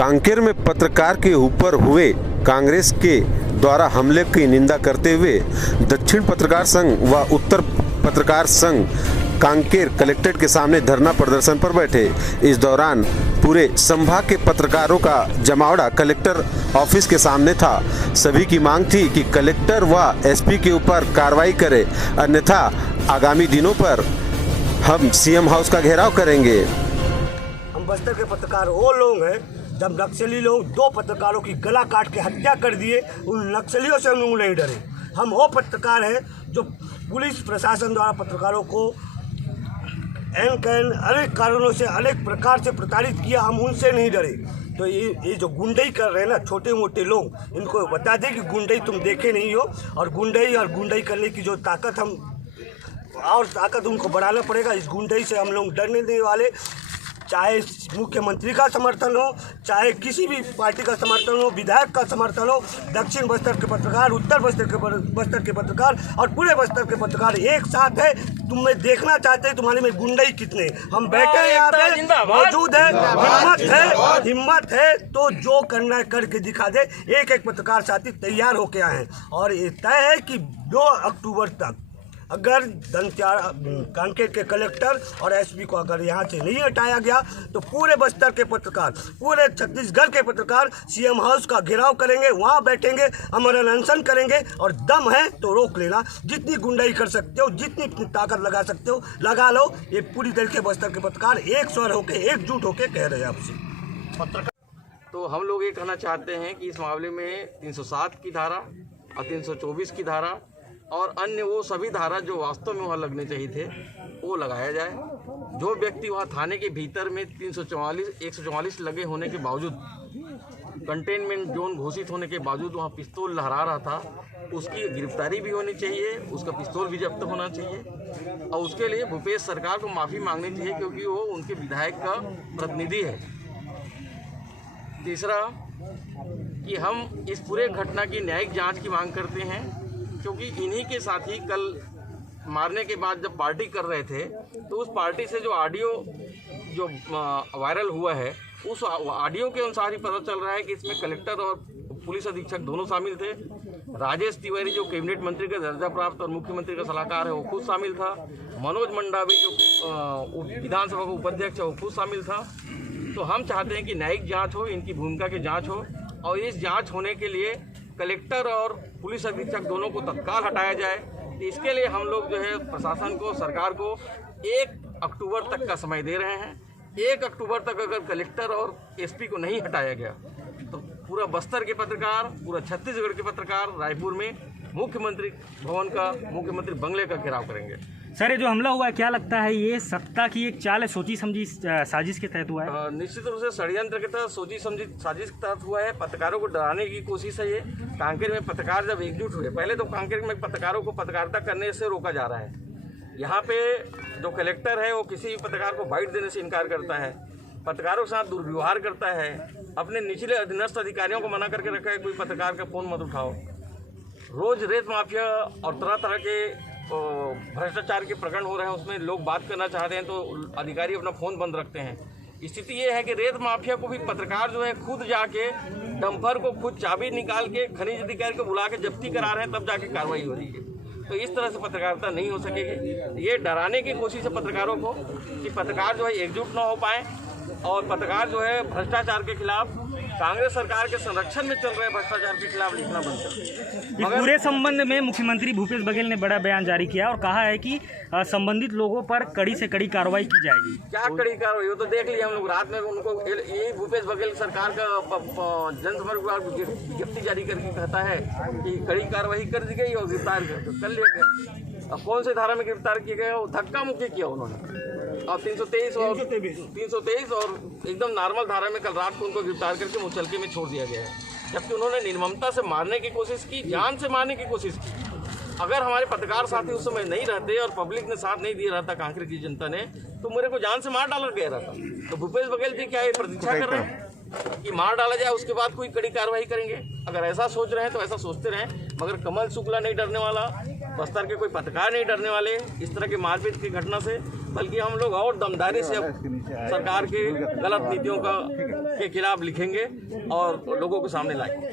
कांकेर में पत्रकार के ऊपर हुए कांग्रेस के द्वारा हमले की निंदा करते हुए दक्षिण पत्रकार संघ व उत्तर पत्रकार संघ कांकेर कलेक्ट्रेट के सामने धरना प्रदर्शन पर बैठे। इस दौरान पूरे संभाग के पत्रकारों का जमावड़ा कलेक्टर ऑफिस के सामने था। सभी की मांग थी कि कलेक्टर व एसपी के ऊपर कार्रवाई करे, अन्यथा आगामी दिनों पर हम सीएम हाउस का घेराव करेंगे। हम बस्तर के पत्रकार वो लोग हैं, जब नक्सली लोग 2 पत्रकारों की गला काट के हत्या कर दिए, उन नक्सलियों से हम लोग नहीं डरे। हम वो पत्रकार हैं जो पुलिस प्रशासन द्वारा पत्रकारों को अनेक कारणों से अनेक प्रकार से प्रताड़ित किया, हम उनसे नहीं डरे। तो ये जो गुंडई कर रहे हैं ना छोटे मोटे लोग, इनको बता दें कि गुंडई तुम देखे नहीं हो, और गुंडई करने की जो ताकत उनको बढ़ाना पड़ेगा। इस गुंडई से हम लोग डरने नहीं वाले, चाहे मुख्यमंत्री का समर्थन हो, चाहे किसी भी पार्टी का समर्थन हो, विधायक का समर्थन हो। दक्षिण बस्तर के पत्रकार, उत्तर बस्तर के पत्रकार और पूरे बस्तर के पत्रकार एक साथ है। तुम्हें देखना चाहते हैं तुम्हारे में गुंडई कितने। हम बैठे हैं यहाँ पे, मौजूद है, हिम्मत है तो जो करना है करके दिखा दे। एक पत्रकार साथी तैयार होके आए हैं और ये तय है कि 2 अक्टूबर तक अगर कांकेर के कलेक्टर और एसपी को अगर यहाँ से नहीं हटाया गया तो पूरे बस्तर के पत्रकार, पूरे छत्तीसगढ़ के पत्रकार सीएम हाउस का घेराव करेंगे, वहाँ बैठेंगे, अमरण अनशन करेंगे। और दम है तो रोक लेना, जितनी गुंडाई कर सकते हो, जितनी ताकत लगा सकते हो लगा लो। ये पूरी दिल के बस्तर के पत्रकार एक स्वर होकर एकजुट होकर कह रहे हैं आपसे। तो हम लोग ये कहना चाहते हैं कि इस मामले में 307 की धारा और 324 की धारा और अन्य वो सभी धारा जो वास्तव में वहाँ लगने चाहिए थे वो लगाया जाए। जो व्यक्ति वहाँ थाने के भीतर में 144 लगे होने के बावजूद, कंटेनमेंट जोन घोषित होने के बावजूद वहाँ पिस्तौल लहरा रहा था, उसकी गिरफ्तारी भी होनी चाहिए, उसका पिस्तौल भी जब्त होना चाहिए और उसके लिए भूपेश सरकार को माफ़ी मांगनी चाहिए, क्योंकि वो उनके विधायक का प्रतिनिधि है। तीसरा कि हम इस पूरे घटना की न्यायिक जांच की मांग करते हैं, क्योंकि इन्हीं के साथी कल मारने के बाद जब पार्टी कर रहे थे तो उस पार्टी से जो ऑडियो जो वायरल हुआ है, उस ऑडियो के अनुसार ही पता चल रहा है कि इसमें कलेक्टर और पुलिस अधीक्षक दोनों शामिल थे। राजेश तिवारी जो कैबिनेट मंत्री का दर्जा प्राप्त और मुख्यमंत्री का सलाहकार है वो खुद शामिल था। मनोज मंडावी जो विधानसभा का उपाध्यक्ष है वो खुद शामिल था। तो हम चाहते हैं कि न्यायिक जाँच हो, इनकी भूमिका की जाँच हो और इस जाँच होने के लिए कलेक्टर और पुलिस अधीक्षक दोनों को तत्काल हटाया जाए। तो इसके लिए हम लोग जो है प्रशासन को, सरकार को 1 अक्टूबर तक का समय दे रहे हैं। 1 अक्टूबर तक अगर कलेक्टर और एसपी को नहीं हटाया गया तो पूरा बस्तर के पत्रकार, पूरा छत्तीसगढ़ के पत्रकार रायपुर में मुख्यमंत्री भवन का, मुख्यमंत्री बंगले का घेराव करेंगे। सर, ये जो हमला हुआ है क्या लगता है ये सत्ता की एक चाल है, सोची समझी साजिश के तहत हुआ है? निश्चित रूप से षड्यंत्र के तहत, सोची समझी साजिश के तहत हुआ है। पत्रकारों को डराने की कोशिश है ये। कांकेर में पत्रकार जब एकजुट हुए, पहले तो कांकेर में पत्रकारों को पत्रकारिता करने से रोका जा रहा है। यहाँ पे जो कलेक्टर है वो किसी भी पत्रकार को बाइट देने से इनकार करता है, पत्रकारों के साथ दुर्व्यवहार करता है, अपने निचले अधीनस्थ अधिकारियों को मना करके रखा है कोई पत्रकार का फ़ोन मत उठाओ। रोज़ रेत माफिया और तरह तरह के भ्रष्टाचार के प्रकरण हो रहे हैं, उसमें लोग बात करना चाहते हैं तो अधिकारी अपना फ़ोन बंद रखते हैं। स्थिति ये है कि रेत माफिया को भी पत्रकार जो है खुद जाके डंपर को खुद चाबी निकाल के खनिज अधिकारी को बुला के जब्ती करा रहे हैं, तब जाके कार्रवाई हो रही है। तो इस तरह से पत्रकारिता नहीं हो सकेगी। ये डराने की कोशिश है पत्रकारों को कि पत्रकार जो है एकजुट ना हो पाए और पत्रकार जो है भ्रष्टाचार के खिलाफ, कांग्रेस सरकार के संरक्षण में चल रहे भ्रष्टाचार के खिलाफ लिखना बनता है। इस पूरे संबंध में मुख्यमंत्री भूपेश बघेल ने बड़ा बयान जारी किया और कहा है कि संबंधित लोगों पर कड़ी से कड़ी कार्रवाई की जाएगी। क्या कड़ी कार्रवाई? वो तो देख लिया हम लोग रात में। उनको ये भूपेश बघेल सरकार का जनसंपर्क विभाग विज्ञप्ति जारी करके कहता है कि कड़ी कार्रवाई कर दी गई और गिरफ्तार कर लिया गया। अब कौन से धारा में गिरफ्तार किए गए? वो धक्का मुक्की किया उन्होंने और 323 और एकदम नॉर्मल धारा में कल रात को उनको गिरफ्तार करके मुचलके में छोड़ दिया गया है। जबकि उन्होंने निर्ममता से मारने की कोशिश की, जान से मारने की कोशिश की। अगर हमारे पत्रकार साथी उस समय नहीं रहते और पब्लिक ने साथ नहीं दिया रहता, कांकेर की जनता ने, तो मेरे को जान से मार डाला गया रहता। तो भूपेश बघेल जी क्या ये प्रतीक्षा कर रहे हैं कि मार डाला जाए उसके बाद कोई कड़ी कार्रवाई करेंगे? अगर ऐसा सोच रहे हैं तो ऐसा सोचते रहें, मगर कमल शुक्ला नहीं डरने वाला, बस्तर के कोई पत्रकार नहीं डरने वाले इस तरह के मारपीट की घटना से। बल्कि हम लोग और दमदारी से अब सरकार के गलत नीतियों के खिलाफ लिखेंगे और लोगों के सामने लाएंगे।